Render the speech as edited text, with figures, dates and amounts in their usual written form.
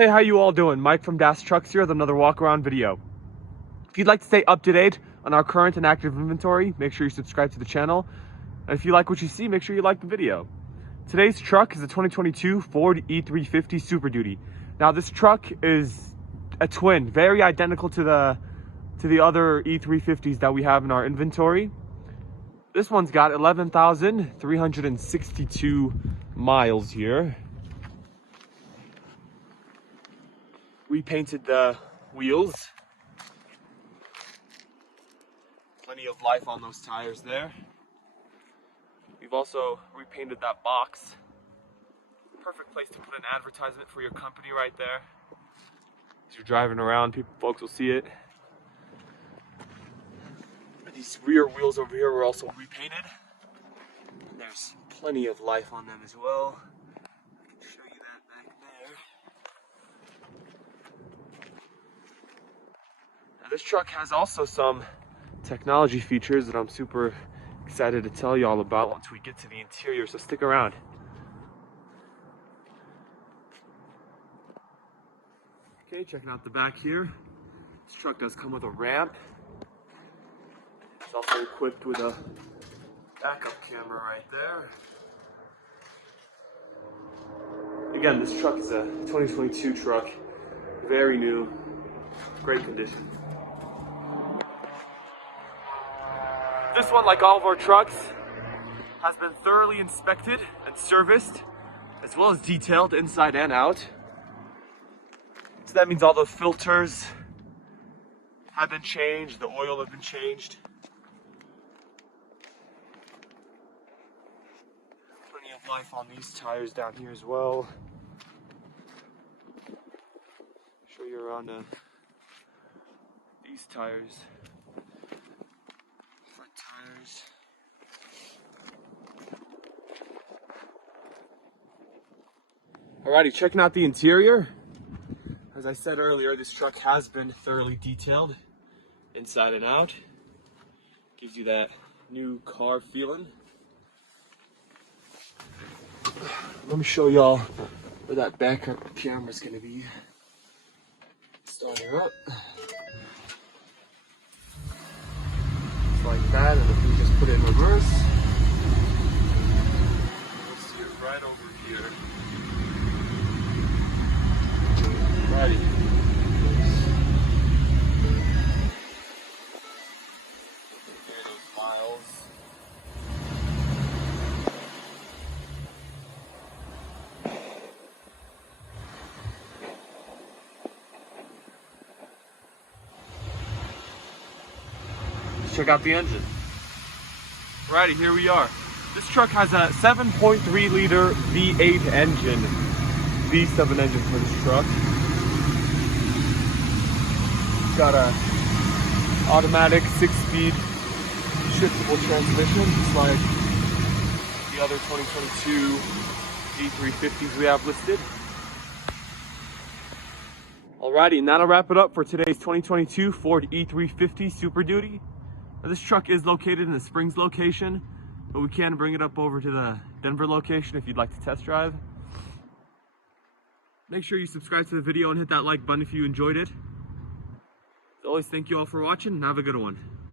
Hey, how you all doing? Mike from Das Trucks here with another walk around video. If you'd like to stay up to date on our current and active inventory, make sure you subscribe to the channel. And if you like what you see, make sure you like the video. Today's truck is a 2022 Ford E-350 Super Duty. Now this truck is a twin, very identical to the other E-350s that we have in our inventory. This one's got 11,362 miles here. We painted the wheels. Plenty of life on those tires there. We've also repainted that box. Perfect place to put an advertisement for your company right there. As you're driving around, folks will see it. These rear wheels over here were also repainted. There's plenty of life on them as well. I can show you that back there. Now this truck has also some technology features that I'm super excited to tell you all about once we get to the interior, so stick around. Okay, checking out the back here. This truck does come with a ramp. It's also equipped with a backup camera right there. Again, this truck is a 2022 truck, very new, great condition. This one, like all of our trucks, has been thoroughly inspected and serviced, as well as detailed inside and out. So that means all the filters have been changed, the oil has been changed. Plenty of life on these tires down here as well. Show you around these tires. Front tires. Alrighty, checking out the interior. As I said earlier, this truck has been thoroughly detailed inside and out. Gives you that new car feeling. Let me show y'all where that backup camera is going to be. Start her up. Just like that, and if we just put it in reverse, you'll see it right over here. Alrighty. There those miles. Let's check out the engine. Alrighty, here we are. This truck has a 7.3 liter V8 engine. V7 engine for this truck. Got a automatic 6-speed shiftable transmission, just like the other 2022 E-350s we have listed. Alrighty, and that'll wrap it up for today's 2022 Ford E-350 Super Duty. Now, this truck is located in the Springs location, but we can bring it up over to the Denver location if you'd like to test drive. Make sure you subscribe to the video and hit that like button if you enjoyed it. As always, thank you all for watching and have a good one.